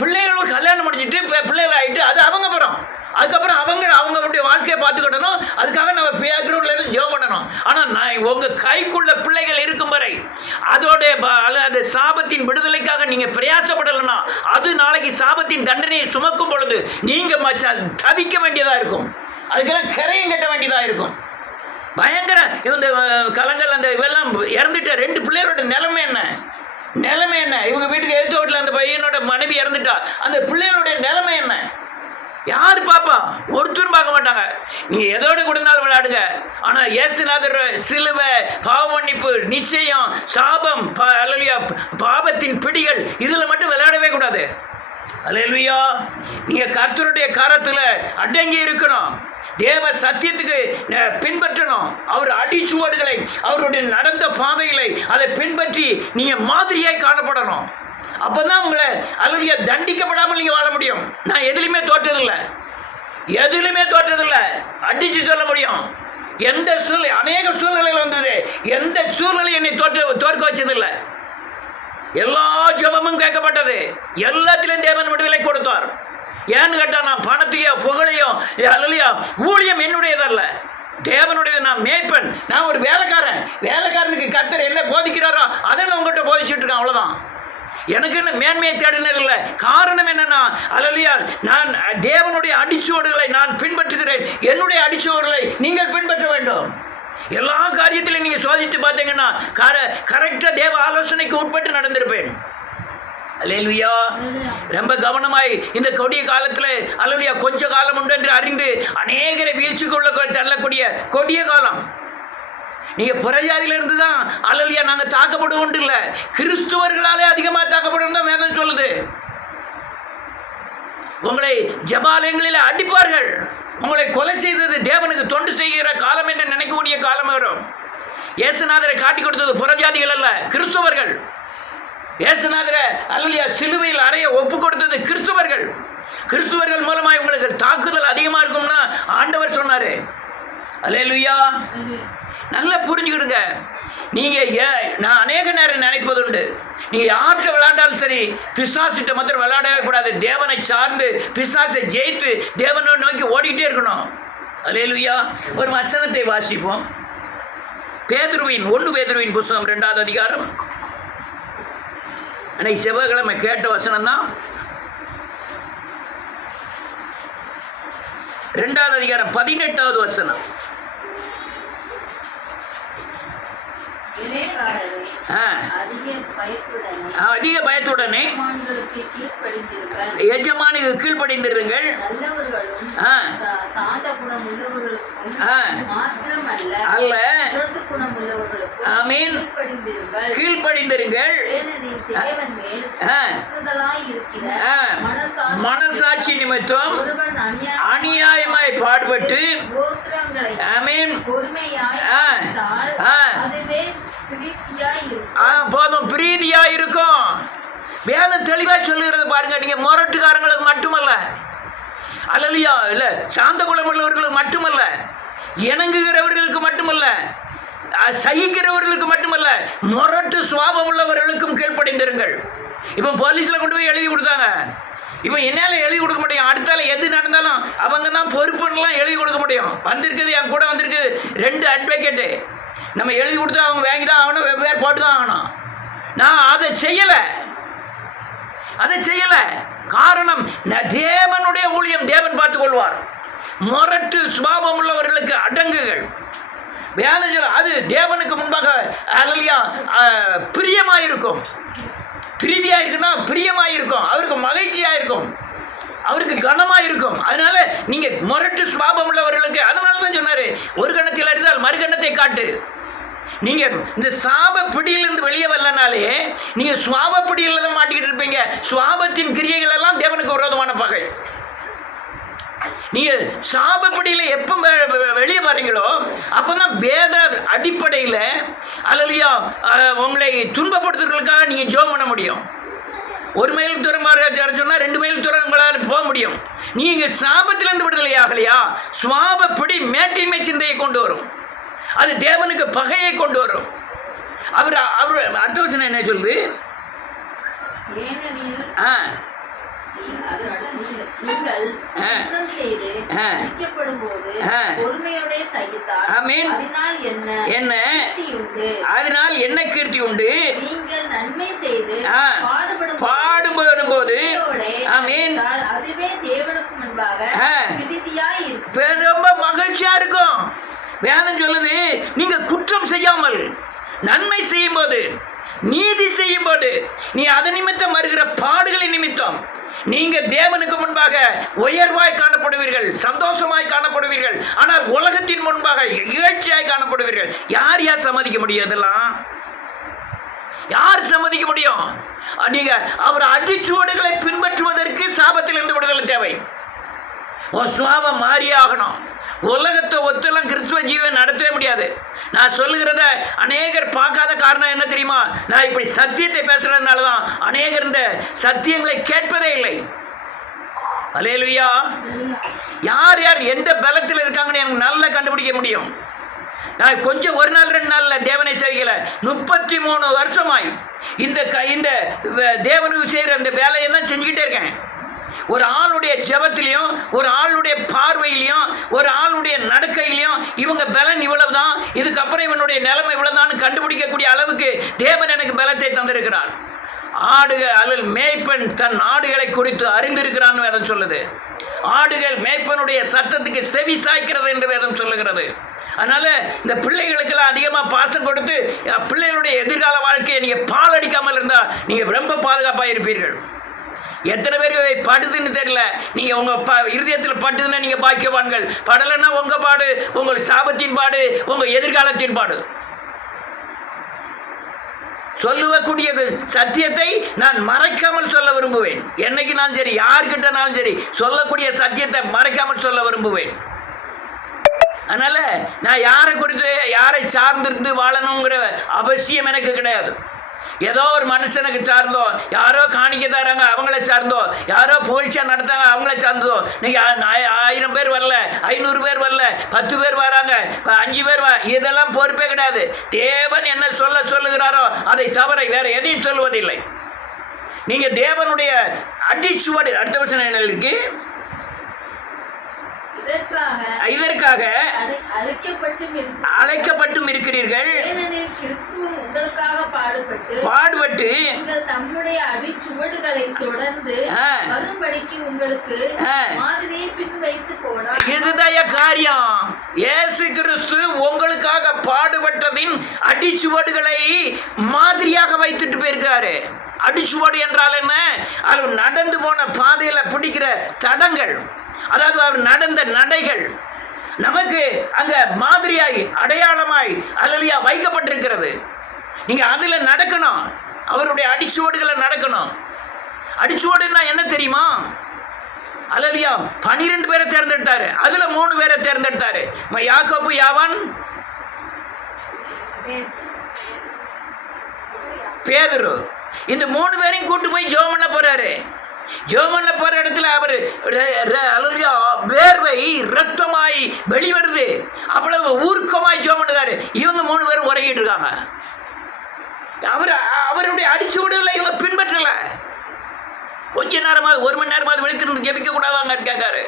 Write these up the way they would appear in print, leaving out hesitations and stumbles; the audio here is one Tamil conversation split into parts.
பிள்ளைகளும் கல்யாணம் முடிச்சுட்டு பிள்ளைகள் ஆகிட்டு அது அவங்க அப்புறம் அதுக்கப்புறம் அவங்களுடைய வாழ்க்கையை பார்த்துக்கிடணும். அதுக்காக நம்ம பேக்ரவுண்ட்ல இருந்து ஜெபம் பண்ணணும். ஆனால் நான் உங்கள் கைக்குள்ள பிள்ளைகள் இருக்கும் வரை அதோடைய அது சாபத்தின் விடுதலைக்காக நீங்கள் பிரயாசப்படலைன்னா அது நாளைக்கு சாபத்தின் தண்டனையை சுமக்கும் பொழுது நீங்கள் தவிக்க வேண்டியதாக இருக்கும். அதுக்கெல்லாம் கரையும் கட்ட வேண்டியதாக இருக்கும். பயங்கர இந்த கலங்கள் அந்த இவெல்லாம் இறந்துட்ட 2 பிள்ளைகளோட நிலைமை என்ன? இவங்க வீட்டுக்கு எழுத்து வீட்டில் அந்த பையனோட மனைவி இறந்துட்டா, அந்த பிள்ளைகளுடைய நிலைமை என்ன? யார் பாப்பா? ஒருத்தரும் பார்க்க மாட்டாங்க. நீங்கள் எதோடு கொடுத்தாலும் விளையாடுங்க. ஆனால் இயேசுநாதர் சிலுவை, பாவ மன்னிப்பு, நிச்சயம், சாபம், பாவத்தின் பிடிகள் இதில் மட்டும் விளையாடவே கூடாது. அல்லேலூயா. நீங்கள் கர்த்தருடைய கரத்தில் அடங்கி இருக்கணும். தேவ சத்தியத்துக்கு பின்பற்றணும். அவர் அடிச்சுவடுகளை, அவருடைய நடந்த பாதைகளை அதை பின்பற்றி நீங்கள் மாதிரியாய் காணப்படணும். அப்போ தான் உங்களை அல்லது தண்டிக்கப்படாமல் நீங்கள் வாழ முடியும். நான் எதுலையுமே தோற்றதில்லை, அடித்து சொல்ல முடியும். எந்த சூழ்நிலை, அநேக சூழ்நிலைகள் வந்தது, எந்த சூழ்நிலை என்னை தோற்க வச்சதில்லை. எல்லா ஜெபமும் கேட்கப்பட்டது, எல்லாத்திலும் தேவன் விடுதலை கொடுத்தார். ஏன்னு கேட்டால் நான் பணத்தையோ புகழையோ அல்லையா ஊழியம் என்னுடையதல்ல, தேவனுடையது. நான் மேய்ப்பன், நான் ஒரு வேலைக்காரனுக்கு கர்த்தர் என்ன போதிக்கிறாரோ அதை நான் உங்கள்கிட்ட போதிச்சுட்டு இருக்கேன். அவ்வளோதான். எனக்கு என்ன மேன்மையை தேடினதில்லை. காரணம் என்னன்னா அல்லையா நான் தேவனுடைய அடிச்சுவடுகளை நான் பின்பற்றுகிறேன். என்னுடைய அடிச்சுவடுகளை நீங்கள் பின்பற்ற வேண்டும். எல்லா காரியத்திலையும் நீங்கள் சோதித்து பார்த்தீங்கன்னா கரெக்டாக தேவ ஆலோசனைக்கு உட்பட்டு நடந்திருப்பேன். அல்லேலூயா. ரொம்ப கவனமாய் இந்த கொடிய காலத்தில் அல்லேலூயா கொஞ்ச காலம் உண்டு என்று அறிந்து அநேகரை வீழ்ச்சிக்குள்ள தள்ளக்கூடிய கொடிய காலம். நீங்கள் புறஜாதியிலிருந்து தான் அல்லேலூயா நாங்கள் தாக்கப்படுவோம் இல்லை, கிறிஸ்துவர்களாலே அதிகமாக தாக்கப்படும் தான் வேதம் சொல்லுது. உங்களை ஜெபாலயங்களில் அடிப்பார்கள். உங்களை கொலை செய்தது தேவனுக்கு தொண்டு செய்கிற காலம் என்று நினைக்கக்கூடிய காலம் வரும். இயேசுநாதரை காட்டி கொடுத்தது புறஜாதிகள் அல்ல, கிறிஸ்துவர்கள். இயேசுநாதரை அல்லேலூயா சிலுவையில் அறைய ஒப்பு கொடுத்தது கிறிஸ்துவர்கள் மூலமாக உங்களுக்கு தாக்குதல் அதிகமாக இருக்கும்னா ஆண்டவர் சொன்னார். அல்லேலூயா. நல்லா புரிஞ்சுக்கிடுங்க. நீங்கள் நான் அநேக நேரம் நினைப்பதுண்டு, நீங்கள் யார்கிட்ட விளையாண்டாலும் சரி பிசாசிட்ட மாத்திரம் விளையாடவே கூடாது. தேவனை சார்ந்து பிசாசை ஜெயித்து தேவனை நோக்கி ஓடிக்கிட்டே இருக்கணும். அல்லேலூயா. ஒரு வசனத்தை வாசிப்போம். 1 பேதுருவின் புத்தகம் 2வது அதிகாரம். அன்னைக்கு செவ்வாய்க்கிழமை கேட்ட வசனம் தான். 2வது அதிகாரம் 18வது வசனம். அதிக பயத்துடனே எஜமானுக்கு கீழ்ப்படிந்திருங்கள். அல்ல ஆமீன், கீழ்ப்படிந்திருங்கள். மனசாட்சி நிமித்தம் அநியாயமாய் பாடுபட்டு ஆமீன் போதும் பிரீதியா இருக்கும். வேதம் தெளிவா சொல்லுகிறது பாருங்க. நீங்க முரட்டுக்காரங்களுக்கு மட்டுமல்ல, அல்லையா இல்ல சாந்த குணமுள்ளவர்களுக்கு மட்டுமல்ல, இணங்குகிறவர்களுக்கு மட்டுமல்ல, சகிக்கிறவர்களுக்கு மட்டுமல்ல, முரட்டு சுவாபம் உள்ளவர்களுக்கும் கீழ்ப்படிந்திருங்கள். இப்போ போலீஸில் கொண்டு போய் எழுதி கொடுத்தாங்க. இப்போ என்னால் எழுதி கொடுக்க முடியும். அடுத்தால எது நடந்தாலும் அவங்க தான் பொறுப்புன்னெலாம் எழுதி கொடுக்க முடியும். வந்திருக்குது, என் கூட வந்திருக்குது 2 அட்வொகேட்டு. நம்ம எழுதி கொடுத்தா அவங்க வாங்கி தான் ஆகணும், வெவ்வேறு போட்டு தான் ஆகணும். நான் அதை செய்யலை. காரணம், தேவனுடைய ஊழியம் தேவன் பார்த்துக் கொள்வார். முரட்டு சுபாவம் உள்ளவர்களுக்கு அடங்குகள். அது தேவனுக்கு முன்பாக அல்லையா பிரியமாயிருக்கும். பிரீதியாக இருக்குன்னா பிரியமாயிருக்கும், அவருக்கு மகிழ்ச்சியாக இருக்கும், அவருக்கு கனமாக இருக்கும். அதனால நீங்கள் முரட்டு சுபாவம் உள்ளவர்களுக்கு, அதனால தான் சொன்னார், ஒரு கணத்தில் அறிந்தால் மறுகணத்தை காட்டு. நீங்கள் இந்த சாப பிடியிலிருந்து வெளியே வரலனாலே நீங்கள் சுவாப பிடியில் தான் மாட்டிக்கிட்டு இருப்பீங்க. சுவாபத்தின் கிரியைகள் எல்லாம் தேவனுக்கு விரோதமான பகை. நீங்கள் சாபப்படியில் எப்போ வெளியே வரீங்களோ அப்போ தான் வேத அடிப்படையில் அல்லையா உங்களை துன்பப்படுத்துறதுக்காக நீங்கள் ஜெபம் பண்ண முடியும். 1 மைல் தூரம் சொன்னால் 2 மைல் தூரம் உங்களால் போக முடியும். நீங்கள் சாபத்திலிருந்து விடுதலை ஆகலையா, சுவாபப்படி மேட்டின்மை சிந்தையை கொண்டு வரும். அது தேவனுக்கு பகையை கொண்டு வரும். அவர் அடுத்த வசனம் என்ன சொல்லுது? நீங்கள் குற்றம் செய்து அழிக்கப்படும்போது பொறுமையோட சகித்தால் அதனால் என்ன அதனால் என்ன கீர்த்தி உண்டு? நீங்கள் நன்மை செய்து பாடுபடும் போது அதுவே தேவனுக்கு முன்பாக பிரீதியாய் இருக்கும், ரொம்ப மகிழ்ச்சியா இருக்கும். வேதம் சொல்லுது, நீங்க குற்றம் செய்யாமல் நன்மை செய்யும் போது, நீதி செய்யும் போது, நீ அது நிமித்தம் வருகிற பாடுகளின் நிமித்தம் நீங்க தேவனுக்கு முன்பாக உயர்வாய் காணப்படுவீர்கள், சந்தோஷமாய் காணப்படுவீர்கள். ஆனால் உலகத்தின் முன்பாக இகழ்ச்சியாய் காணப்படுவீர்கள். யார் யார் சம்மதிக்க முடியும்? இதெல்லாம் யார் சம்மதிக்க முடியும்? நீங்க அவர் அடிச்சுவடுகளை பின்பற்றுவதற்கு சாபத்திலிருந்து விடுதலை தேவை. உன் சுவாபம் மாறியே ஆகணும். உலகத்தை ஒத்தெல்லாம் கிறிஸ்துவ ஜீவன் நடத்தவே முடியாது. நான் சொல்லுகிறத அநேகர் பார்க்காத காரணம் என்ன தெரியுமா? நான் இப்படி சத்தியத்தை பேசுறதுனால தான் அநேகர் இந்த சத்தியங்களை கேட்பதே இல்லை. அல்லேலூயா. யார் யார் எந்த பலத்தில் இருக்காங்கன்னு எனக்கு நல்லா கண்டுபிடிக்க முடியும். நான் கொஞ்சம் ஒரு நாள் 2 நாளில் தேவனை செய்யல, 33 வருஷமாய் இந்த தேவனுக்கு செய்கிற இந்த வேலையை தான் செஞ்சுக்கிட்டே இருக்கேன். ஒரு ஆளுடைய ஜெபத்திலையும், ஒரு ஆளுடைய பார்வையிலையும், ஒரு ஆளுடைய நடக்கையிலையும் இவங்க பலன் இவ்வளவுதான், இதுக்கப்புறம் இவனுடைய நிலைமை இவ்வளவுதான் கண்டுபிடிக்கக்கூடிய அளவுக்கு தேவன் எனக்கு பலத்தை தந்திருக்கிறார். ஆடுகள் அல்லது மேய்ப்பன் தன் ஆடுகளை குறித்து அறிந்திருக்கிறான்னு வேதம் சொல்லுது. ஆடுகள் மேய்ப்பனுடைய சத்தத்துக்கு செவி சாய்க்கிறது என்று வேதம் சொல்லுகிறது. அதனால இந்த பிள்ளைகளுக்கெல்லாம் அதிகமாக பாசம் கொடுத்து பிள்ளைகளுடைய எதிர்கால வாழ்க்கையை நீங்கள் பால் அடிக்காமல் இருந்தால் நீங்கள் ரொம்ப பாதுகாப்பாக இருப்பீர்கள். எத்தனை பேருக்கு படுதுன்னு தெரியல. நீங்கள் உங்கள் இருதயத்தில் பட்டுதுன்னா நீங்கள் பாக்கியவான்கள். படலைன்னா உங்கள் பாடு, உங்கள் சாபத்தின் பாடு, உங்கள் எதிர்காலத்தின் பாடு. சொல்லக்கூடிய சத்தியத்தை நான் மறைக்காமல் சொல்ல விரும்புவேன். என்னைக்குனாலும் சரி, யார்கிட்டனாலும் சரி, சொல்லக்கூடிய சத்தியத்தை மறைக்காமல் சொல்ல விரும்புவேன். அதனால நான் யாரை குறித்து, யாரை சார்ந்திருந்து வாழணுங்கிற அவசியம் எனக்கு கிடையாது. ஏதோ ஒரு மனுஷனுக்கு சார்ந்தோ, யாரோ காணிக்க தராங்க அவங்கள சார்ந்தோ, யாரோ புகழ்ச்சியா நடத்தாங்க அவங்கள சார்ந்தோ, நீங்கள் 1000 பேர் வரல, 500 பேர் வரல, 10 பேர் வராங்க, 5 பேர் இதெல்லாம் பொறுப்பே கிடையாது. தேவன் என்ன சொல்லுகிறாரோ அதை தவிர வேற எதையும் சொல்லுவதில்லை. நீங்கள் தேவனுடைய அடிச்சுவடு. அடுத்த வருஷம் என்ன இருக்கு? இதற்காக அழைக்கப்பட்டும் இருக்கிறீர்கள், பாடுபட்டு தம்முடைய அடிச்சுவடுகளை தொடர்ந்து வரும்படிக்கு உங்களுக்கு மாதிரியை பின் வைத்து போனார். இதுதான் காரியம். இயேசு கிறிஸ்து உங்களுக்காக பாடுபட்டதின் அடிச்சுவடுகளை மாதிரியாக வைத்துட்டு போயிருக்காரு. அடிச்சுவடு என்றால் என்ன? அவர் நடந்து போன பாதையில் பிடிக்கிற தடங்கள், அதாவது அவர் நடந்த நடைகள் நமக்கு அங்க மாதிரியாய், அடையாளமாய் அல்லையா வைக்கப்பட்டிருக்கிறது. நீங்க அதுல நடக்கணும், அவருடைய அடிச்சுவடுகளை நடக்கணும். அடிச்சுவடுன்னா என்ன தெரியுமா? அல்லையா 12 பேரை தேர்ந்தெடுத்தாரு, அதுல 3 பேரை தேர்ந்தெடுத்தாரு. யாக்கோபு, யாவான், பேதுரு. இந்த 3 பேரையும் கூட்டு போய் ஜெபம் பண்ண போறாரு. ஜெபம் பண்ண போற இடத்துல அவர் வேர்வை ரத்தமாய் வெளிவருது, அவ்வளவு ஊர்க்கமாய் ஜெபம் பண்ணுறாரு. இவங்க 3 பேரும் உறங்கிட்டு இருக்காங்க. அவருடைய அடிச்சுவடுகளை இவங்க பின்பற்றல. கொஞ்ச நேரமாவது, 1 மணி நேரமாவது விழித்திருந்து ஜெபிக்க கூடாதாங்க கேட்காரு.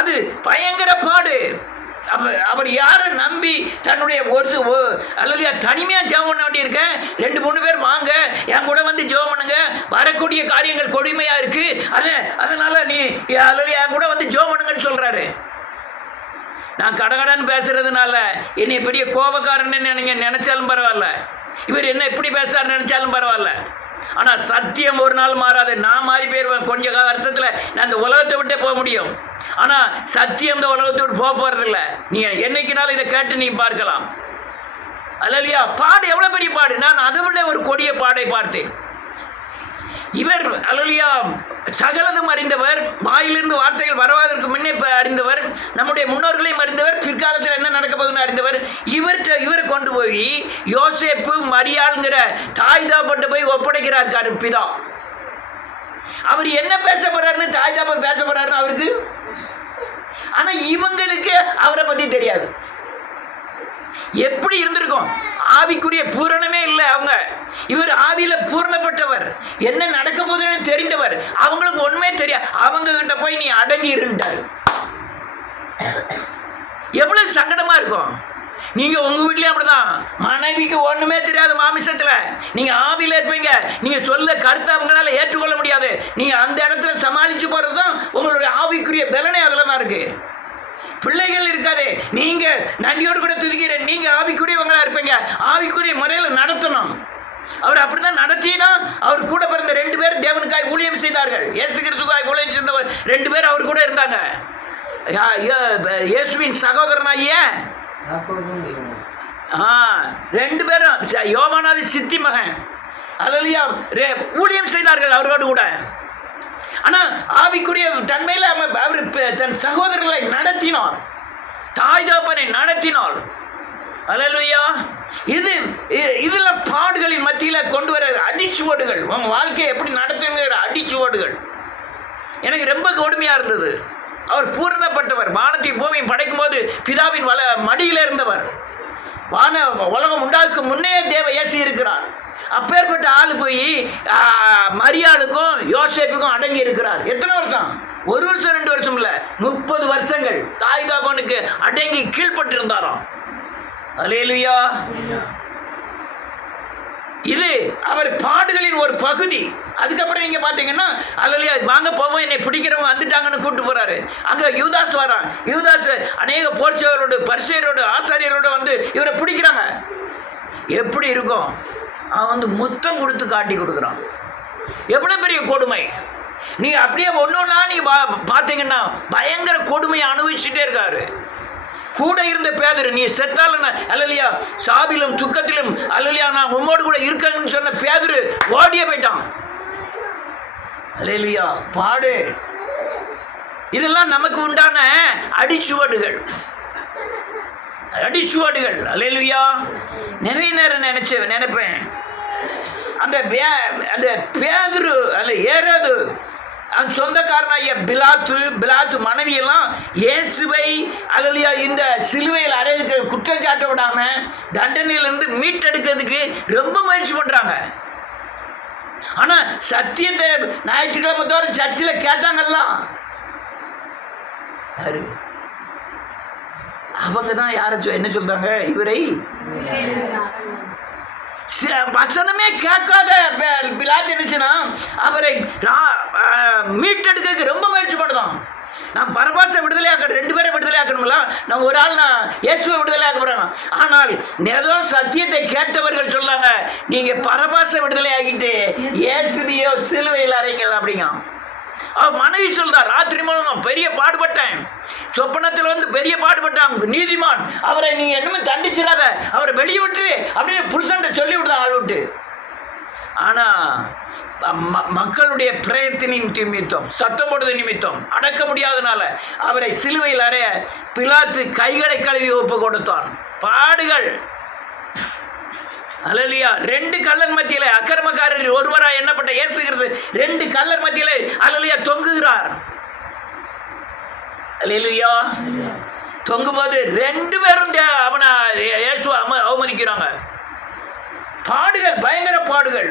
அது பயங்கர பாடு. அவர் யாரை நம்பி தன்னுடைய அல்லது தனிமையாக ஜெபம் பண்ண வேண்டியிருக்க? 2-3 பேர் வாங்க, என் கூட வந்து ஜெபம் பண்ணுங்க, வரக்கூடிய காரியங்கள் கொடுமையாக இருக்கு, அதனால நீ அல்லது என் கூட வந்து ஜெபம் பண்ணுங்கன்னு சொல்றாரு. நான் கடகடன்னு பேசுறதுனால என்னை பெரிய கோபக்காரன்னு நீங்கள் நினைச்சாலும் பரவாயில்ல, இவர் என்ன இப்படி பேசுறாரு நினைச்சாலும் பரவாயில்ல. ஆனால் சத்தியம் ஒரு நாள் மாறாது. நான் மாறி போயிடுவேன். கொஞ்ச வருஷத்தில் நான் இந்த உலகத்தை விட்டே போக முடியும். ஆனால் சத்தியம் இந்த உலகத்தை விட்டு போக போகிறதில்ல. நீங்கள் என்னைக்குனாலும் இதை கேட்டு நீங்கள் பார்க்கலாம். அல்லையா பாடு எவ்வளோ பெரிய பாடு. நான் அதை விட ஒரு கொடிய பாடை பார்த்தேன். இவர் அல்லையா சகலதும் அறிந்தவர், வாயிலிருந்து வார்த்தைகள் வரவாதற்கு முன்னே அறிந்தவர், நம்முடைய முன்னோர்களையும் அறிந்தவர், பிற்காலத்தில் என்ன நடக்க போகுதுன்னு அறிந்தவர். இவரை கொண்டு போய் யோசேப்பு மரியாள்ங்கிற தாய் தாப்பன்ட்டு போய் ஒப்படைக்கிறார் பிதா. அவர் என்ன பேச போறாருன்னு, தாய் தாப்பன் பேச போறாருன்னு அவருக்கு. ஆனா இவங்களுக்கு அவரை பத்தி தெரியாது. எப்படி இருந்திருக்கும்? ஆவிக்குரிய பூரணமே இல்லை அவங்க. இவர் ஆவியில பூரணப்பட்டவர், என்ன நடக்க போகுதுன்னு தெரிந்தவர். அவங்களுக்கு ஒண்ணுமே தெரியாது. அவங்க கிட்ட போய் நீ அடங்கி இருந்தார். எவ்வளவு சங்கடமா இருக்கும். நீங்க உங்க வீட்லயும் அப்படிதான். மனைவிக்கு ஒண்ணுமே தெரியாது மாமிசத்துல, நீங்க ஆவியில இருப்பீங்க. நீங்க சொல்ல கருத்தை அவங்களால ஏற்றுக்கொள்ள முடியாது. நீங்க அந்த இடத்துல சமாளிச்சு போறதுதான் உங்களுடைய ஆவிக்குரிய பலனே அதுல தான் இருக்கு. பிள்ளைகள் இருக்காது, நீங்க நன்றியோடு கூட துதிக்கிறேன். நீங்க ஆவிக்குரியவங்களா இருப்பீங்க. ஆவிக்குரிய முறையில் நடத்தணும். அவர் அப்படிதான் நடத்தி தான் அவர் கூட பிறந்த 2 பேர் தேவனுக்காய் ஊழியம் செய்தார்கள். இயேசு கிறிஸ்துவுக்காய் ஊழியம் செய்தவர் 2 பேர் அவர் கூட இருந்தாங்க. இயேசுவின் சகோதரனாகிய 2 பேரும் யோவானாதி சித்தி மகன் அல்லேலூயா ஊழியம் செய்தார்கள் அவரோடு கூட. ஆனால் ஆவிக்குரிய தன்மையில் அவர் தன் சகோதரர்களை நடத்தினார், தாய் தகப்பனை நடத்தினார். அல்லேலூயா. இதுல பாடுகளின் மத்தியில் கொண்டு வர அடிச்சுவடுகள், உங்க வாழ்க்கையை எப்படி நடத்துங்கிற அடிச்சுவடுகள் எனக்கு ரொம்ப கொடுமையாக இருந்தது. அவர் பூரணப்பட்டவர், வானத்தையும் பூமியும் படைக்கும் போது பிதாவின் மடியில் இருந்தவர். உலகம் உண்டாக்கு முன்னே தேவ இயேசு இருக்கிறார். அப்பேற்பட்ட ஆள் போய் மரியாளுக்கும் யோசேப்புக்கும் அடங்கி இருக்கிறார். எத்தனை வருஷம்? 1 வருஷம் 2 வருஷம் இல்லை, 30 வருஷங்கள் தாய் தகப்பனுக்கு அடங்கி கீழ்பட்டு இருந்தாராம். அல்லேலூயா. இது அவர் பாடுகளின் ஒரு பகுதி. அதுக்கப்புறம் நீங்க பாத்தீங்கன்னா அல்லேலூயா, வாங்க போவோம், என்னை பிடிக்கிறவங்க வந்துட்டாங்கன்னு கூப்பிட்டு போறாரு. அங்க யூதாஸ் வரான். யூதாஸ் அநேக போர்ச்சவரோடு பரிசேயரோடு ஆசாரியரோடு வந்து இவரை பிடிக்கிறாங்க. எப்படி இருக்கும்? அவன் முத்தம் கொடுத்து காட்டி கொடுக்குறான். எவ்வளவு பெரிய கொடுமை! நீ அப்படியே ஒன்னொன்னா நீ பார்த்தீங்கன்னா பயங்கர கொடுமையை அனுபவிச்சுட்டே இருக்காரு. கூட இருந்த பேதுரு, நீ செத்தால அல்லேலூயா சாபிலும் துக்கத்திலும் அல்லேலூயா நான் உம்மோடு கூட இருக்கேன்னு சொன்ன பேதுரு ஓடியே போயிட்டான். அல்லேலூயா. பாடு. இதெல்லாம் நமக்கு உண்டான அடிச்சுவடுகள். அல்லேலூயா. நிறைய நேரம் நினைப்பேன் அந்த பேதுரு அல்ல ஏறாது அவன் சொந்தக்காரனாகிய பிலாத்து மனைவியெல்லாம் இயேசுவை அல்லேலூயா இந்த சிலுவையில் அறைக்கு குற்றம் சாட்ட விடாம தண்டனையிலிருந்து மீட்டெடுக்கிறதுக்கு ரொம்ப முயற்சி பண்றாங்க. ஆனா சத்தியத்தை ஞாயிற்றுக்கிழமை தோறும் சர்ச்சில் கேட்டாங்கல்ல, அவங்க தான் யாரை என்ன சொல்றாங்க? இவரை வசனமே கேட்காத பிலாத்து என்ன அவரை மீட்டெடுக்க ரொம்ப முயற்சி பண்ணுதான். நான் பரபாசை விடுதலை ஆக்கணும், 2 பேரை விடுதலை ஆக்கணும்ல, நான் ஒரு ஆள் நான் இயேசுவை விடுதலை ஆக்க போறேன். ஆனால் ஏதோ சத்தியத்தை கேட்டவர்கள் சொல்லாங்க, நீங்க பரபாசை விடுதலை ஆகிட்டு இயேசுவையோ சிலுவையில் அறைங்கள் அப்படிங்க. அவர் மனைவி சொல்றா, ராத்திரி மூலம் பெரிய பாடுபட்டேன், சொப்பனத்தில் வந்து பெரிய பாடுபட்டான் நீதிமான், அவரை நீங்க என்னமே தண்டிச்சிடாத, அவரை வெளியே விட்டுரு அப்படின்னு புருஷன்ட்ட சொல்லி விடுதான் ஆள் விட்டு. ஆனா மக்களுடைய பிரயத்தினின் நிமித்தம், சத்தம் போடுறது நிமித்தம் அடக்க முடியாதனால அவரை சிலுவையில் அறைய பிலாத்து கைகளை கழுவி ஒப்பு கொடுத்தான். பாடுகள். அல்லேலூயா. 2 கல்லர் மத்தியிலே அக்கிரமக்காரர் ஒருவராய் எண்ணப்பட்ட இயேசுகிறது 2 கல்லர் மத்தியிலே அல்லேலூயா தொங்குகிறார். அல்லேலூயா. தொங்கும்போது 2 பேரும் அவனை இயேசுவை அவமதிக்கிறாங்க. பாடுகள், பயங்கர பாடுகள்.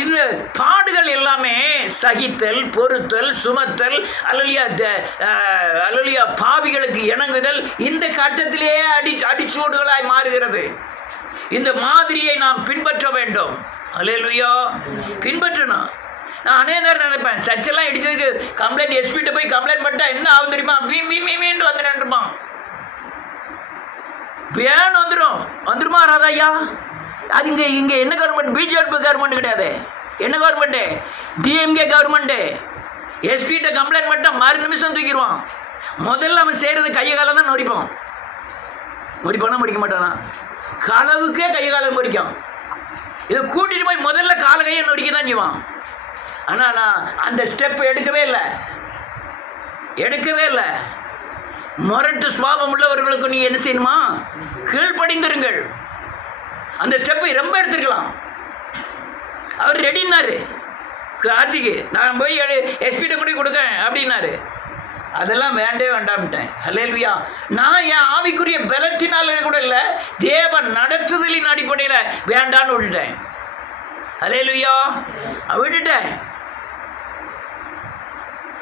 இது பாடுகள் எல்லாமே சகித்தல், பொறுத்தல், சுமத்தல், அல்லேலூயா பாவிகளுக்கு இணங்குதல் இந்த கட்டத்திலேயே அடிச்சூடுகளாய் மாறுகிறது. இந்த மாதிரியை நாம் பின்பற்ற வேண்டும். அல்லேலூயா. பின்பற்றணும். நான் அநேக நேரம் நினைப்பேன், சர்ச்செல்லாம் இடிச்சதுக்கு கம்ப்ளைண்ட் எஸ்பிட்ட போய் கம்ப்ளைண்ட் பண்ணிட்டா என்ன ஆகும் தெரியுமா? மீண்டு வந்து நின்றுப்பான். வேணும் வந்துருமா ராதையா? அது இங்கே என்ன கவர்மெண்ட்? பிஜேபி கவர்மெண்ட் கிடையாது. என்ன கவர்மெண்ட்டு? DMK government. எஸ்பிகிட்ட கம்ப்ளைண்ட் பண்ணிட்டால் மறு நிமிஷம் தூக்கிடுவான். முதல்ல அவன் செய்கிறது கையை காலை தான் நொறிப்பான். முடிப்பானா முடிக்க மாட்டானா? களவுக்கே கையை காலம் முறிக்கும். இதை கூட்டிகிட்டு போய் முதல்ல கால கையை நொறிக்க தான் செய்வான். ஆனால் நான் அந்த ஸ்டெப் எடுக்கவே இல்லை. முரட்டு சுவாபம் உள்ளவர்களுக்கு நீ என்ன செய்யணுமா? கீழ்ப்படிந்திருங்கள். அந்த ஸ்டெப்பை ரொம்ப எடுத்துருக்கலாம். அவர் ரெடின்னாரு கார்த்திக்கு, நான் போய் எஸ்பிட்ட கூட கொடுக்கேன் அப்படின்னாரு. அதெல்லாம் வேண்டவே வேண்டாம்ட்டேன். அல்லேலூயா. நான் என் ஆவிக்குரிய பலத்தினால கூட இல்லை, தேவன் நடத்துதலின் அடிப்படையில் வேண்டான்னு விட்டுட்டேன். அல்லேலூயா. விட்டுட்டேன்.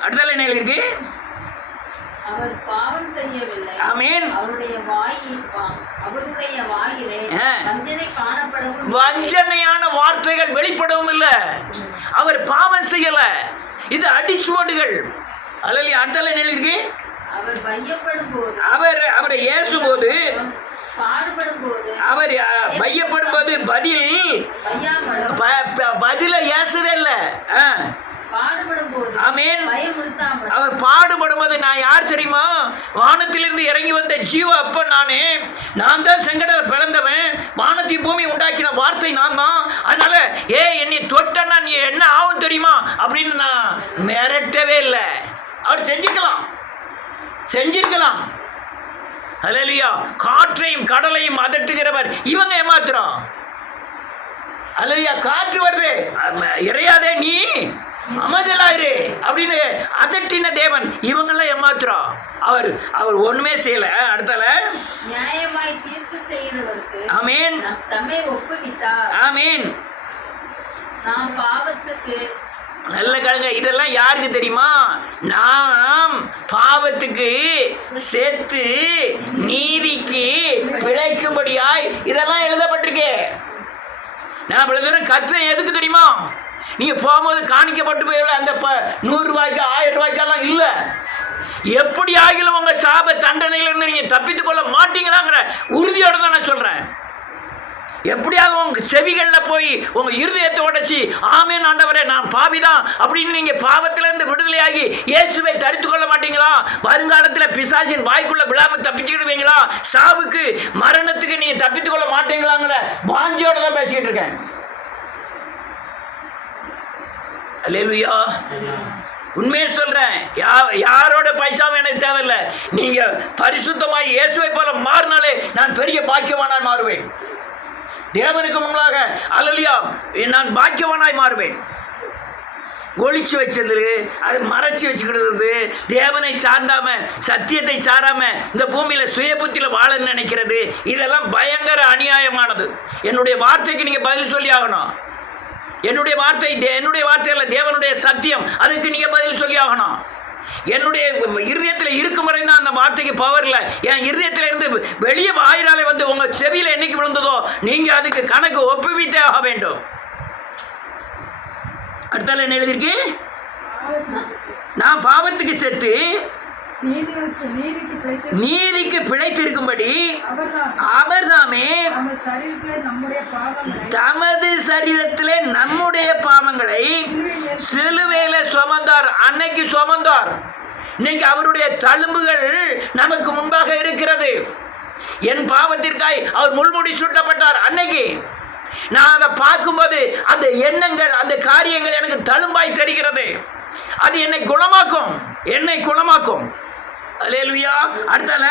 அடுத்தால என்ன இருக்கு? அவர் பாவம் செய்யவில்லை. ஆமென். அவருடைய வாயிலே வஞ்சனை காணப்படவும் வஞ்சனையான வார்த்தைகள் வெளிப்படவும் இல்லை. அவர் பாவம் செய்யல. இது அடிச்சுவடுகள். அல்லேலூயா. அடுத்தால என்ன இருக்கு? அவர் வையப்படும் போது அவரை ஏசும்போது பாடுபடும் போது அவர் வையப்படும் போது பதில ஏசவே இல்லை. ஆமென். அவர் பாடுபடும் போது நான் யார் தெரியுமா? வானத்திலிருந்து இறங்கி வந்த ஜீவ அப்ப நான் தான் செங்கடலை பிளந்தவன், வானத்தை பூமி உண்டாக்கின வார்த்தை நான் தான். அதனால என்னை தொட்டனா நீ என்ன ஆகும் தெரியுமா அப்படின்னு நான் மிரட்டவே இல்லை. அவர் செஞ்சிருக்கலாம். அல்லேலூயா. காற்றையும் கடலையும் அதட்டுகிறவர் இவங்க ஏமாத்துறோம். அல்லேலூயா. காற்று வருது, இறையாதே நீ அமைதலாயிரு அப்படின்னு அதட்டின தேவன் இவங்கெல்லாம் ஏமாத்துறோம். அவர் ஒண்ணுமே செய்யல. அடுத்தால நியாயமாய் தீர்ப்பு செய்தவருக்கு ஆமென் தம்மை ஒப்புவித்தார். ஆமென். நாம் பாவத்துக்கு நல்ல கழுங்க. இதெல்லாம் யாருக்கு தெரியுமா? நாம் பாவத்துக்கு சேர்த்து நீதிக்கு பிழைக்கும்படியாய் இதெல்லாம் எழுதப்பட்டிருக்கு. நான் இவ்வளவு தூரம் கத்துறேன் எதுக்கு தெரியுமா? நீங்க போகும்போது காணிக்கப்பட்டு போயிடல அந்த 100 ரூபாய்க்கு 1000 ரூபாய்க்கெல்லாம் இல்லை. எப்படி ஆகிலும் உங்க சாப தண்டனையிலிருந்து நீங்க தப்பித்துக் கொள்ள மாட்டீங்களாங்கிற உறுதியோட தான் நான் சொல்றேன். எப்படியாவது உங்க செவிகளில் போய் உங்க இருதயத்தை உடைச்சி ஆமென் ஆண்டவரே நான் பாவிதான் அப்படின்னு நீங்க பாவத்திலிருந்து விடுதலையாகி இயேசுவை தரித்து கொள்ள மாட்டீங்களா? வருங்காலத்தில் பிசாசின் வாய்க்குள்ள விழாம தப்பிச்சுக்கிடுவீங்களா? சாவுக்கு மரணத்துக்கு நீங்க தப்பித்துக் கொள்ள மாட்டீங்களாங்கிற வாஞ்சியோட தான் பேசிக்கிட்டு இருக்கேன். அல்லேலூயா. உண்மையை சொல்றேன். யாரோட பைசாவும் எனக்கு தேவையில்லை. நீங்க பரிசுத்தமாய் இயேசுவை போல மாறினாலே நான் பெரிய பாக்கியவானாய் மாறுவேன். தேவனுக்கு முன்பாக அல்லேலூயா நான் பாக்கியவானாய் மாறுவேன். ஒளிச்சு வச்சது, அது மறைச்சி வச்சுக்கிறது, தேவனை சார்ந்தாம சத்தியத்தை சாராம இந்த பூமியில சுய புத்தியில வாழ நினைக்கிறது, இதெல்லாம் பயங்கர அநியாயமானது. என்னுடைய வார்த்தைக்கு நீங்க பதில் சொல்லி ஆகணும். என்னுடைய வார்த்தையில தேவனுடைய சத்தியம், அதுக்கு நீங்க பதில் சொல்லி ஆகணும். என்னுடைய இருதயத்தில் இருக்கும் வரை தான் அந்த வார்த்தைக்கு பவர் இல்லை. என் இருதயத்தில் இருந்து வெளியே வாயினாலே வந்து உங்க செவியில என்னைக்கு விழுந்ததோ நீங்க அதுக்கு கணக்கு ஒப்புவித்தே ஆக வேண்டும். அடுத்தால என்ன எழுதிருக்கு? நான் பாவத்துக்கு செத்து நீதிக்கு பிழைத்திருக்கும்படி அவர்தாமே தமது சரீரத்திலே நம்முடைய பாவங்களை சிலுவையில சுமந்தார். அன்னைக்கு சுமந்தார். இன்னைக்கு அவருடைய தழும்புகள் நமக்கு முன்பாக இருக்கிறது. என் பாவத்திற்காய் அவர் முள்முடி சூட்டப்பட்டார். அன்னைக்கு நான் அதை பார்க்கும்போது அந்த எண்ணங்கள் அந்த காரியங்கள் எனக்கு தழும்பாய் தெரிகிறது. அது என்னை குணமாக்கும். அல்லேலூயா. அடுத்தால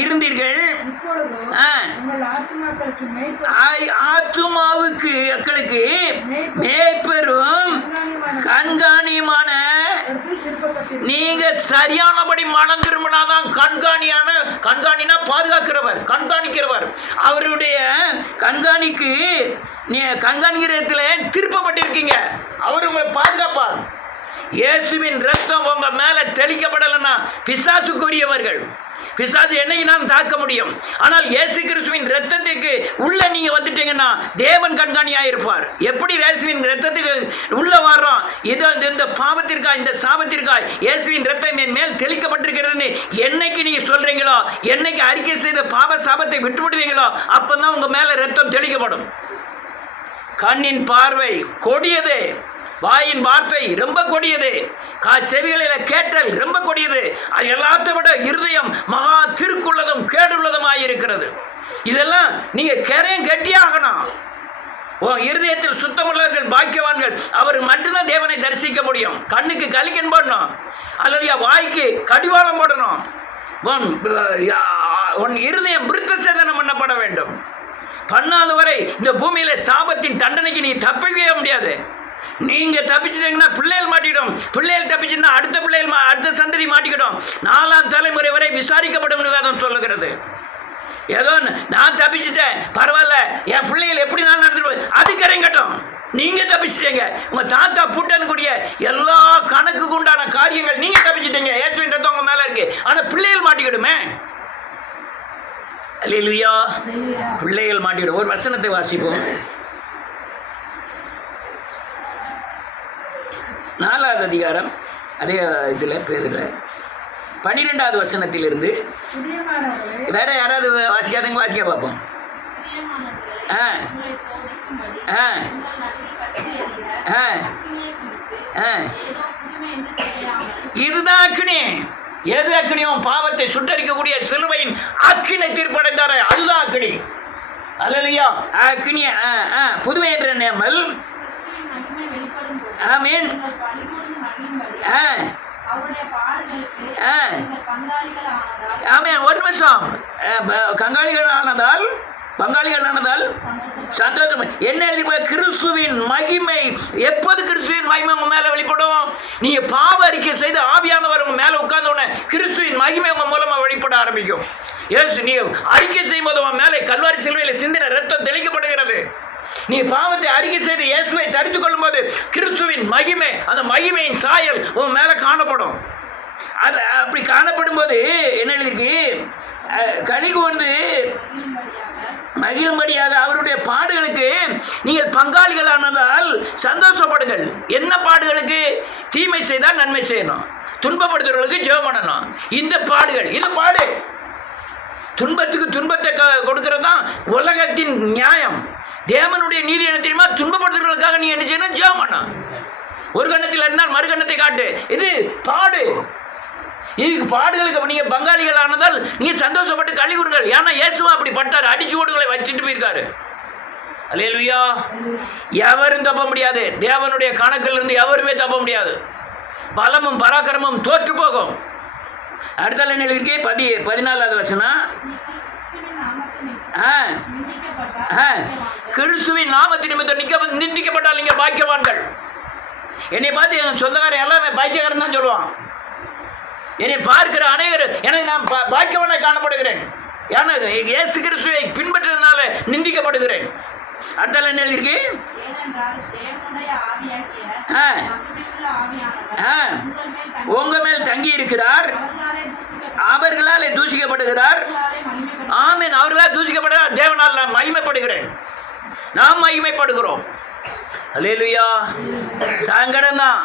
இருந்தீர்கள் ஆத்துமாவுக்கு மேய்ப்பெரும் கண்காணியுமான. நீங்க சரியானபடி மனம் திரும்பினாதான் கண்காணினா கண்காணிக்கிறவர். அவருடைய கண்காணிக்கிறதுல திருப்பப்பட்டிருக்கீங்க. அவர் உங்களை பாதுகாப்பார். இயேசுவின் ரத்தம் உங்க மேல தெளிக்கப்படலைன்னா பிசாசுக்குரியவர்கள். பிசாசு என்னைக்கு நான் தாக்க முடியும். ஆனால் இயேசு கிறிஸ்துவின் ரத்தத்துக்கு உள்ள நீங்க வந்துட்டீங்கன்னா தேவன் கண்காணியாக இருப்பார். எப்படி இயேசுவின் ரத்தத்துக்கு உள்ள வர்றோம், இந்த பாவத்திற்காய் இந்த சாபத்திற்காய் இயேசுவின் ரத்தம் என் மேல் தெளிக்கப்பட்டிருக்கிறதுன்னு என்னைக்கு நீங்க சொல்றீங்களோ, என்னைக்கு அறிக்கை செய்த பாவ சாபத்தை விட்டுவிடுவீங்களோ அப்பதான் உங்க மேல ரத்தம் தெளிக்கப்படும். கண்ணின் பார்வை கொடியது, வாயின் வார்த்தை ரொம்ப கொடியது, செவிகளில் கேட்டல் ரொம்ப கொடியது. அது எல்லாத்த விட இருதயம் மகா திருக்குள்ளதும் கேடுள்ளதுமாயிருக்கிறது. இதெல்லாம் நீங்க கெட்டியாகணும். இருதயத்தில் சுத்தமுள்ளவர்கள் பாக்கியவான்கள். அவர் மட்டும்தான் தேவனை தரிசிக்க முடியும். கண்ணுக்கு கலிக்கன் போடணும், அல்லது வாய்க்கு கடிவாளம் போடணும். உன் இருதயம் விருத்த சேதனம் பண்ணப்பட வேண்டும். 14 வரை இந்த பூமியில சாபத்தின் தண்டனைக்கு நீ தப்பவே முடியாது. நீங்கள் தப்பிச்சிட்டீங்கன்னா பிள்ளைகள் மாட்டிக்கிடும். பிள்ளைகள் தப்பிச்சுன்னா அடுத்த பிள்ளைகள் அடுத்த சந்ததி மாட்டிக்கிடும். 4ஆம் தலைமுறை வரை விசாரிக்கப்படும் வேதம் சொல்லுகிறது. ஏதோ நான் தப்பிச்சிட்டேன் பரவாயில்ல, என் பிள்ளைகள் எப்படி நான் நடந்துட்டு அது கரைங்கட்டும். நீங்கள் தப்பிச்சிட்டீங்க. உங்கள் தாத்தா பூட்டனுக்குரிய எல்லா கணக்குக்கு உண்டான காரியங்கள் நீங்கள் தப்பிச்சிட்டீங்க. இயேசுவின் ரத்தம் உங்கள் மேலே இருக்கு. ஆனால் பிள்ளைகள் மாட்டிக்கிடுமே. அல்லேலூயா. பிள்ளைகள் மாட்டிக்கிடும். ஒரு வசனத்தை வாசிப்போம். 4வது அதிகாரம் அதே இதில் பேருல 12வது வசனத்திலிருந்து வேற யாராவது வாசிக்காதங்க வாசிக்க பார்ப்போம். ஆ ஆ ஆ ஆ இதுதான் அக்கினி. எது அக்கினியும் பாவத்தை சுட்டரிக்கக்கூடிய சிலுவையின் அக்கினை தீர்ப்படைந்தார, அதுதான் அக்கினி. அல்லேலூயா. அக்கினி புதுமை என்ற நேமல். ஆமென். ஆமென். ஒரு நிமிஷம். பங்காளிகள் ஆனதால் சந்தோஷம். என்ன எழுதி? கிறிஸ்துவின் மகிமை. எப்போது கிறிஸ்துவின் மகிமை உங்க மேல வெளிப்படும்? நீங்க பாவ அறிக்கை செய்து ஆவியானவர் உங்க மேல உட்கார்ந்த உடனே கிறிஸ்துவின் மகிமை உங்க மூலமா வெளிப்பட ஆரம்பிக்கும். ஏசு நீ அறிக்கை செய்யும் போது உன் மேலே கல்வாரி சிலுவையில் சிந்தின ரத்தம் தெளிக்கப்படுகிறது. நீ பாவத்தை அறிக்கை செய்து இயேசுவை தரித்துக் கொள்ளும் போது கிறிஸ்துவின் மகிமை, அந்த மகிமையின் சாயல் உன் மேல காணப்படும். அது அப்படி காணப்படும் போது என்ன எழுதிருக்கு? கலிகு வந்து மகிழும்படியாக அவருடைய பாடுகளுக்கு நீங்கள் பங்காளிகளானதால் சந்தோஷப்படுங்கள். என்ன பாடுகளுக்கு? தீமை செய்தால் நன்மை செய்யணும், துன்பப்படுத்துறவர்களுக்கு ஜெபம் பண்ணணும். இந்த பாடுகள், இது பாடு. துன்பத்துக்கு துன்பத்தை கொடுக்கறது தான் உலகத்தின் நியாயம். தேவனுடைய நீதி என்ன தெரியுமா? துன்பப்படுத்துறவர்களுக்காக நீ என்ன செய்யணும்? ஜெபம் பண்ண. ஒரு கண்ணத்தில் இருந்தால் மறு கண்ணத்தை காட்டு. இது பாடு. இதுக்கு பாடுகளுக்கு நீங்கள் பங்காளிகள் ஆனதால் நீங்கள் சந்தோஷப்பட்டு களி கூறுங்கள். ஏன்னா இயேசுவா அப்படி பட்டார். அடிச்சு ஓடுகளை வச்சுட்டு போயிருக்காரு. அல்லேலூயா. எவரும் தப்ப முடியாது. தேவனுடைய கணக்கில் இருந்து எவருமே தப்ப முடியாது. பலமும் பராக்கிரமும் தோற்று போகும். அடுத்த என்ன எழுதிருக்கு? 14வது வசனம். கிறிஸ்துவின் நாமத்தின் நிமித்தம் நிந்திக்கப்பட்டால் நீங்கள் பாக்கியவான்கள். என்னை பார்த்து என் சொந்தக்காரன் எல்லாமே பாக்கியக்காரன் தான் சொல்லுவான். என்னை பார்க்கிற அனைவரும் எனக்கு நான் பாக்கியவனை காணப்படுகிறேன். ஏன்னா இயேசு கிறிஸ்துவை பின்பற்றதுனால நிந்திக்கப்படுகிறேன். அடுத்தால என்ன எழுதியிருக்கு? உங்க மேல் தங்கி இருக்கிறார், அவர்களாலே தூசிக்கப்படுகிறார். ஆமென். அவர்களால் தூசிக்கப்படுகிறார். தேவனால் நான் மகிமைப்படுகிறேன். நாம் மகிமைப்படுகிறோம். அல்லேலூயா. சங்கடம் தான்.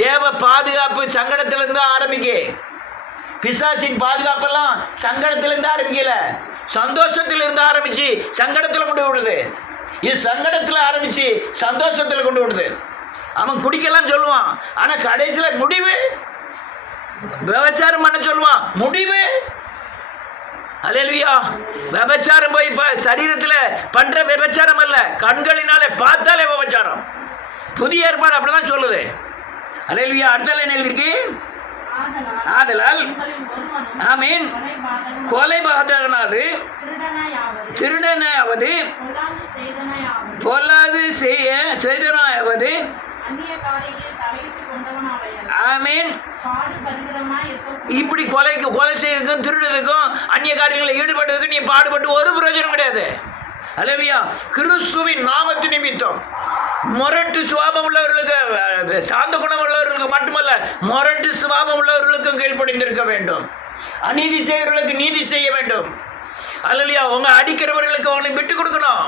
தேவ பாதுகாப்பு சங்கடத்திலிருந்து ஆரம்பிக்க. பிசாசின் பாதுகாப்பெல்லாம் சங்கடத்திலிருந்து ஆரம்பிக்கல, சந்தோஷத்திலிருந்து ஆரம்பிச்சு சங்கடத்தில் கொண்டு விடுது. இது சங்கடத்தில் ஆரம்பிச்சு சந்தோஷத்தில் கொண்டு விடுது. அவன் குடிக்கலாம் சொல்லுவான், ஆனால் கடைசியில் முடிவு விபச்சாரம் பண்ண சொல்லுவான். முடிவு அல்லேலூயா. விபச்சாரம் போய் சரீரத்தில் பண்ற விபச்சாரம் அல்ல, கண்களினாலே பார்த்தாலே விபச்சாரம். புதிய ஏற்பாடு அப்படிதான் சொல்லுது. அல்லேலூயா. அடுத்தால என்ன எழுதிருக்கு? ஆதலால் ஆமென். கொலைபாதகனாவது, திருடனாவது, பொல்லாது செய்தனாவது, ஆமென். இப்படி கொலை செய்யறதுக்கும் திருடுறதுக்கும் அந்நிய காரியங்களை ஈடுபட்டதுக்கும் நீ பாடுபட்டு ஒரு பிரயோஜனம் கிடையாது. அல்லேலூயா. கிறிஸ்துவின் நாமத்து நிமித்தம் முரட்டு சுபாவம் உள்ளவர்களுக்கு, சாந்த குணம் உள்ளவர்களுக்கு மட்டுமல்ல, முரட்டு சுபாவம் உள்ளவர்களுக்கும் கீழ்ப்படிந்திருக்க வேண்டும். அநீதி செய்கிறவர்களுக்கு நீதி செய்ய வேண்டும். அல்லேலூயா. உங்க அடிக்கிறவர்களுக்கு அவங்களுக்கு விட்டு கொடுக்கணும்,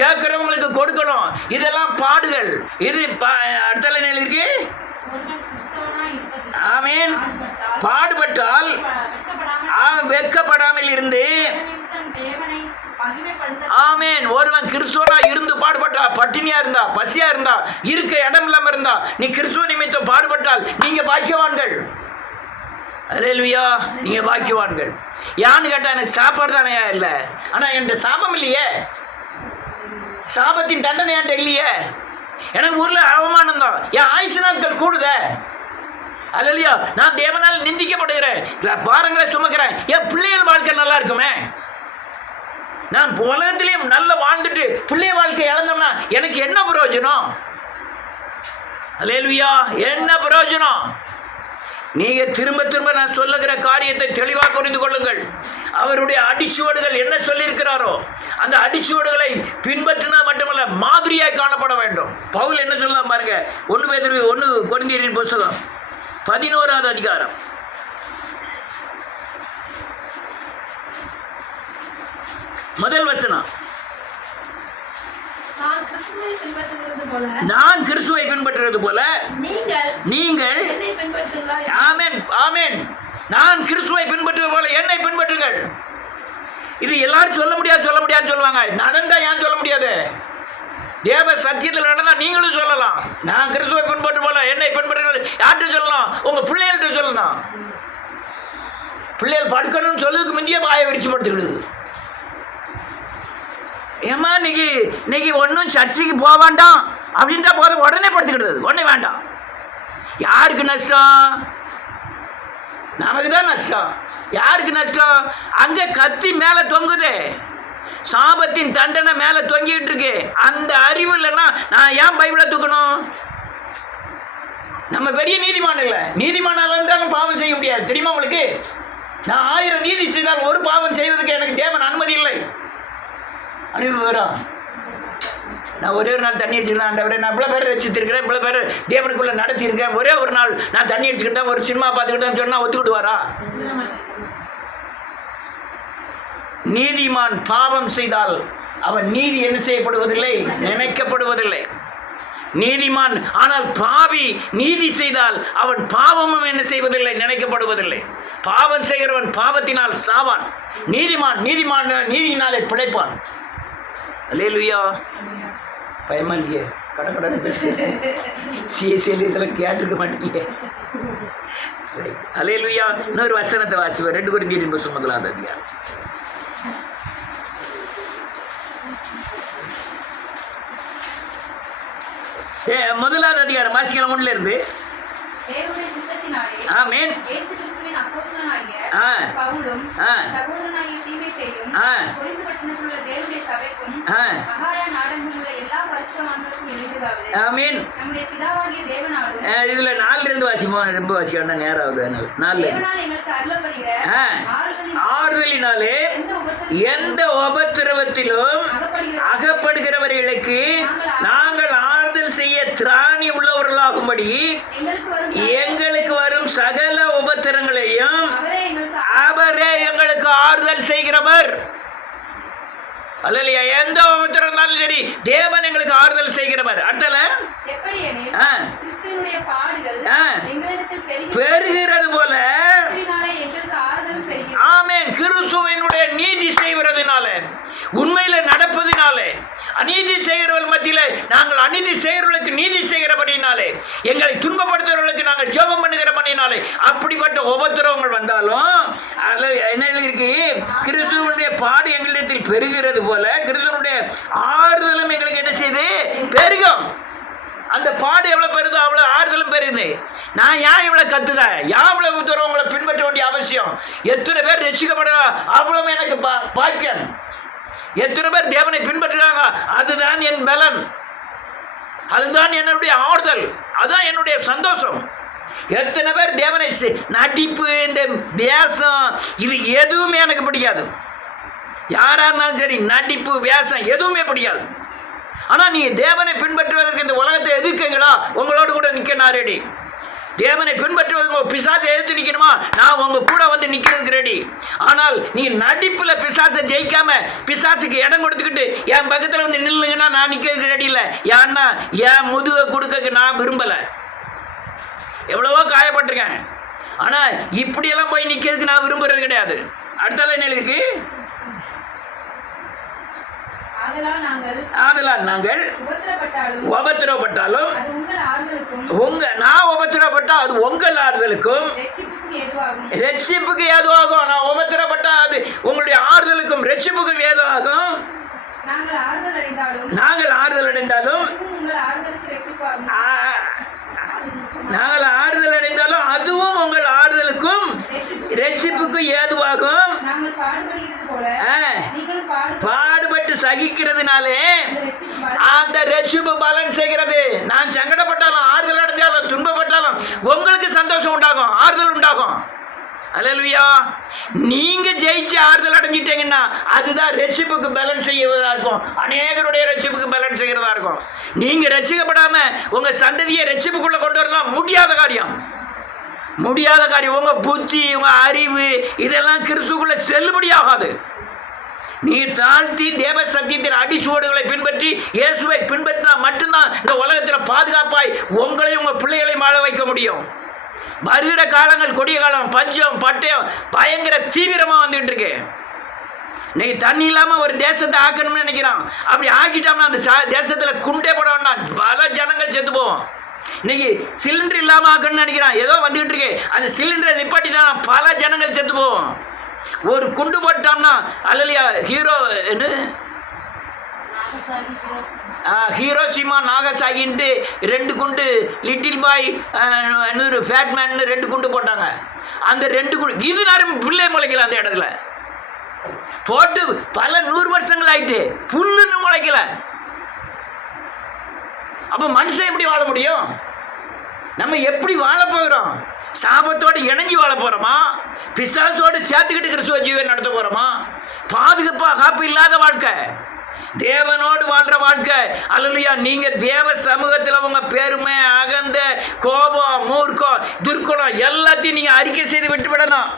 கேட்கிறவங்களுக்கு கொடுக்கணும். இதெல்லாம் பாடுகள். இது அடுத்த எழுதிருக்கு. ஆமென். பாடுபட்டால் வெட்கப்படாமல் இருந்து, ஆமென். ஒருவன் கிறிஸ்துவனா இருந்து பாடுபட்டா, பட்டினியா இருந்தா, பசியா இருந்தா, இருக்க இடம் இல்லாம இருந்தா, நீ கிறிஸ்துவ நிமித்தம் பாடுபட்டால் நீங்க பாக்கியவான்கள். அல்லேலூயா. நீங்க பாக்கியவான்கள். யான்னு கேட்டா எனக்கு சாப்பாடு தானே இல்லை, ஆனா என்கிட்ட சாபம் இல்லையே, சாபத்தின் தண்டனை என்கிட்ட இல்லையே. எனக்கு ஊர்ல அவமானம் தான், என் ஆயுசு நாட்கள் கூடுதே. அல்லேலூயா. நான் தேவனால் நிந்திக்கப்படுகிறேன், பாரங்களை சுமக்கிறேன். என் பிள்ளைகள் வாழ்க்கை நல்லா இருக்குமே. நான் உலகத்திலேயும் நல்லா வாழ்ந்துட்டு பிள்ளை வாழ்க்கை இழந்தோம்னா எனக்கு என்ன பிரயோஜனம்? அல்லேலூயா. என்ன பிரயோஜனம்? நீங்க திரும்ப திரும்ப நான் சொல்லுகிற காரியத்தை தெளிவாக புரிந்து கொள்ளுங்கள். அவருடைய அடிச்சுவடுகள் என்ன சொல்லியிருக்கிறாரோ அந்த அடிச்சுவடுகளை பின்பற்றினா மட்டுமல்ல, மாதிரியாய் காணப்பட வேண்டும். பவுல் என்ன சொல்ல பாருங்க, 1 கொரிந்தியரின் புத்தகம் 11வது அதிகாரம் 1 வசனம். நான் கிறிஸ்துவை பின்பற்றுவது போல நீங்கள் என்னை பின்பற்றுங்கள். ஆமென், ஆமென். நான் கிறிஸ்துவை பின்பற்றுவது போல என்னை பின்பற்றுங்கள். இது எல்லாரும் சொல்ல முடியாதுன்னு சொல்லுவாங்க. நடந்தா ஏன் சொல்ல முடியாது? தேவ சத்தியத்தில் நடந்தா நீங்களும் சொல்லலாம். நான் கிறிஸ்துவை பின்பற்று போல என்னை பின்பற்றுங்கள். யார்கிட்ட சொல்லலாம்? உங்க பிள்ளைகள்கிட்ட சொல்லலாம். பிள்ளைகள் படுக்கணும்னு சொல்லுறதுக்கு முந்தைய வாயை விரிச்சு படுத்துக்கிடுது. ஏமா இன்னைக்கு ஒன்றும் சர்ச்சைக்கு போக வேண்டாம் அப்படின்ட்டா போதும், உடனே படுத்துக்கிடுது. உடனே வேண்டாம். யாருக்கு நஷ்டம்? நமக்கு தான் நஷ்டம். யாருக்கு நஷ்டம்? அங்கே கத்தி மேலே தொங்குது, சாபத்தின் தண்டனை மேலே தொங்கிட்டு இருக்கு. அந்த அறிவு இல்லைன்னா நான் ஏன் பைபிளை தூக்கணும்? நம்ம பெரிய நீதிமான் இல்லை. நீதிமானால இருந்தாலும் பாவம் செய்ய முடியாது, தெரியுமா உங்களுக்கு? நான் 1000 நீதி செய்தால் ஒரு பாவம் செய்வதற்கு எனக்கு தேவன் அனுமதி இல்லை. அனுப்பி வரும். நான் ஒரே ஒரு நாள் தண்ணி அடிச்சுக்கிறேன் ஆண்டவரே, நான் இவ்வளோ பேர் ரசித்திருக்கிறேன், இவ்வளோ பேர் தேவனுக்குள்ளே நடத்தியிருக்கேன், ஒரே ஒரு நாள் நான் தண்ணி அடிச்சுக்கிட்டேன், ஒரு சினிமா பார்த்துக்கிட்டேன்னு சொன்னால் ஒத்துக்கிடுவாரா? நீதிமான் பாவம் செய்தால் அவன் நீதி என்ன செய்யப்படுவதில்லை, நினைக்கப்படுவதில்லை. நீதிமான் ஆனால் பாவி நீதி செய்தால் அவன் பாவமும் என்ன செய்வதில்லை, நினைக்கப்படுவதில்லை. பாவம் செய்கிறவன் பாவத்தினால் சாவான், நீதியினாலே பிழைப்பான். அல்லேலூயா. பயமா இல்லையே? கடற்கடன்னு பேச சிஎஸ்சியில் இதெல்லாம் கேட்டிருக்க மாட்டீங்க. அல்லேலூயா. இன்னொரு வசனத்தை வாசிப்பேன். 2 கொரிந்தியரின் புத்தகம் 1வது அதிகாரம் 1வது அதிகாரம் வாசிக்கலாம் 1ல இருந்து. ஆமென். இதுல 4ல இருந்து வாசிப்போம். ரொம்ப வாசிக்கணும், நேரம் ஆகுது. 4 ஆறுதலினாலே எந்த உபத்திரவத்திலும் அகப்படுகிறவர்களுக்கு நாங்கள் ஆறுதல் செய்ய திராணி உள்ளவர்களாகும்படி எங்களுக்கு வரும் சகல உபத்திரங்களையும் அவரே எங்களுக்கு ஆறுதல் செய்கிறவர். அல்லையா? எந்த உபத்திரம் இருந்தாலும் சரி, தேவன் எங்களுக்கு ஆறுதல் செய்கிறவர். அடுத்தல பெருகிறது போல ஆமென். கிறிஸ்துவினுடைய நீதி செய்வதனால, உண்மையில நடப்பதினாலே, அநீதி செய்கிறவர்கள் மத்தியிலே நாங்கள் அநீதி செய்கிறவர்களுக்கு நீதி செய்கிறபடினாலே, எங்களை துன்பப்படுத்துகிறவர்களுக்கு நாங்கள் ஜெபம் பண்ணுகிறபடினாலே, அப்படிப்பட்ட உபத்திரவங்கள் வந்தாலும் என்ன இருக்கு? கிறிஸ்துவனுடைய பாடு எங்களிடத்தில் பெருகிறது போல கிறிஸ்துவனுடைய ஆறுதலும் எங்களுக்கு என்ன செய்து பெருகும். அந்த பாடு எவ்வளோ பெருதோ அவ்வளோ ஆறுதலும் பெருகுது. நான் ஏன் இவ்வளோ கத்துறேன்? ஏன் இவ்வளோ உத்தரவு உங்களை பின்பற்ற வேண்டிய அவசியம்? எத்தனை பேர் ரட்சிக்கப்படுறா அவ்வளவு எனக்கு பாக்கியம். எத்தனை பேர் தேவனை பின்பற்றுறாங்க, அதுதான் என் பலன், அதுதான் என்னுடைய ஆறுதல், அதுதான் என்னுடைய சந்தோஷம். எத்தனை பேர் தேவனை நடிப்பு, இந்த வேஷம், இது எதுவுமே எனக்கு பிடிக்காது. யாராக இருந்தாலும் சரி, நடிப்பு வேஷம் எதுவுமே பிடிக்காது. ஆனால் நீ தேவனை பின்பற்றுவதற்கு இந்த உலகத்தை எதிர்க்கீங்களா? உங்களோடு கூட நிற்க நான் ரெடி. தேவனை பின்பற்றுவதற்கு பிசாசை எதிர்த்து நிற்கணுமா? நான் உங்க கூட வந்து நிற்கிறதுக்கு ரெடி. ஆனால் நீ நடிப்பில் பிசாசை ஜெயிக்காம பிசாசுக்கு இடம் கொடுத்துக்கிட்டு என் பக்கத்தில் வந்து நில்லுங்கன்னா நான் நிற்கிறதுக்கு ரெடி இல்லை. ஏன்னா என் முதுகை கொடுக்க நான் விரும்பலை. எவ்வளவோ காயப்பட்டிருக்கேன், ஆனால் இப்படியெல்லாம் போய் நிற்கிறதுக்கு நான் விரும்புறது கிடையாது. அடுத்தது என்ன இருக்கு? ஆதலால் நாங்கள் உபத்திரவப்பட்டாலும் நான் உபத்திரவப்பட்டா அது உங்கள் ஆறுதலுக்கும் ரட்சிப்புக்கு ஏதுவாகும். நான் உபத்திரவப்பட்டா அது உங்களுடைய ஆறுதலுக்கும் ரட்சிப்புக்கும் ஏதுவாகும். நாங்கள் ஆறுதல் அடைந்தாலும் அதுவும் உங்கள் ஆறுதலுக்கும் ரட்சிப்புக்கும் ஏதுவாகும். பாடுபட்டு சகிக்கிறதுனாலே அந்த ரட்சிப்பு பலன் செய்கிறது. நான் சங்கடப்பட்ட கஷ்டப்பட்டாலும் ஆறுதல் அடைஞ்சாலும் துன்பப்பட்டாலும் உங்களுக்கு சந்தோஷம் உண்டாகும், ஆறுதல் உண்டாகும். அல்லேலூயா. நீங்க ஜெயிச்சு ஆறுதல் அடைஞ்சிட்டீங்கன்னா அதுதான் ரட்சிப்புக்கு பேலன்ஸ் செய்யறதா இருக்கும், அநேகருடைய ரட்சிப்புக்கு பேலன்ஸ் செய்யறதா இருக்கும். நீங்க ரட்சிக்கப்படாம உங்க சந்ததியை ரட்சிப்புக்குள்ள கொண்டு வரலாம் முடியாத காரியம், முடியாத காரியம். உங்க புத்தி, உங்க அறிவு இதெல்லாம் கிறிஸ்துக்குள்ள செல்லுபடியாகாது. நீ தாழ்த்தி தேவ சத்தியத்தின் அடிச்சுவடுகளை பின்பற்றி இயேசுவை பின்பற்றினா மட்டும்தான் இந்த உலகத்தில் பாதுகாப்பாய் உங்களையும் உங்க பிள்ளைகளையும் வாழ வைக்க முடியும். வருகிற காலங்கள் கொடிய காலம், பஞ்சம் பட்டயம் பயங்கர தீவிரமா வந்துட்டு இருக்கு. இன்னைக்கு தண்ணி இல்லாம ஒரு தேசத்தை ஆக்கணும்னு நினைக்கிறான். அப்படி ஆக்கிட்டோம்னா அந்த தேசத்துல குண்டே போட வேண்டாம், பல ஜனங்கள் செத்து போவோம். இன்னைக்கு சிலிண்டர் இல்லாம ஆக்கணும்னு நினைக்கிறான், ஏதோ வந்துகிட்டு இருக்கு. அந்த சிலிண்டரை நிப்பாட்டினா பல ஜனங்கள் செத்து போவோம். ஒரு குண்டு போட்டோம்னா அல்லையா ஹீரோ என்ன ஹீரோஷிமா நாகசாகின்ட்டு 2 குண்டு, லிட்டில் பாய் இன்னொரு ஃபேட்மேன் 2 குண்டு போட்டாங்க. அந்த 2 குண்டு இது நேரம் பிள்ளை முளைக்கல, அந்த இடத்துல போட்டு பல 100 வருஷங்கள் ஆயிட்டு புல்லுன்னு முளைக்கல. அப்போ மனுஷன் எப்படி வாழ முடியும்? நம்ம எப்படி வாழ போகிறோம்? சாபத்தோடு இணைஞ்சி வாழ போகிறோமா? பிசாசோடு சேர்த்துக்கிட்டு கிறிஸ்துவ ஜீவன் நடத்த போகிறோமா? காப்பு இல்லாத வாழ்க்கை, தேவனோடு வாழ்ற வாழ்க்கை. அல்லேலூயா. நீங்க தேவ சமூகத்தில் உங்க பெருமை, அகந்த, கோபம், மூர்க்கம், துர்க்குணம் எல்லாத்தையும் நீங்க அறிக்கை செய்து விட்டு விடணும்.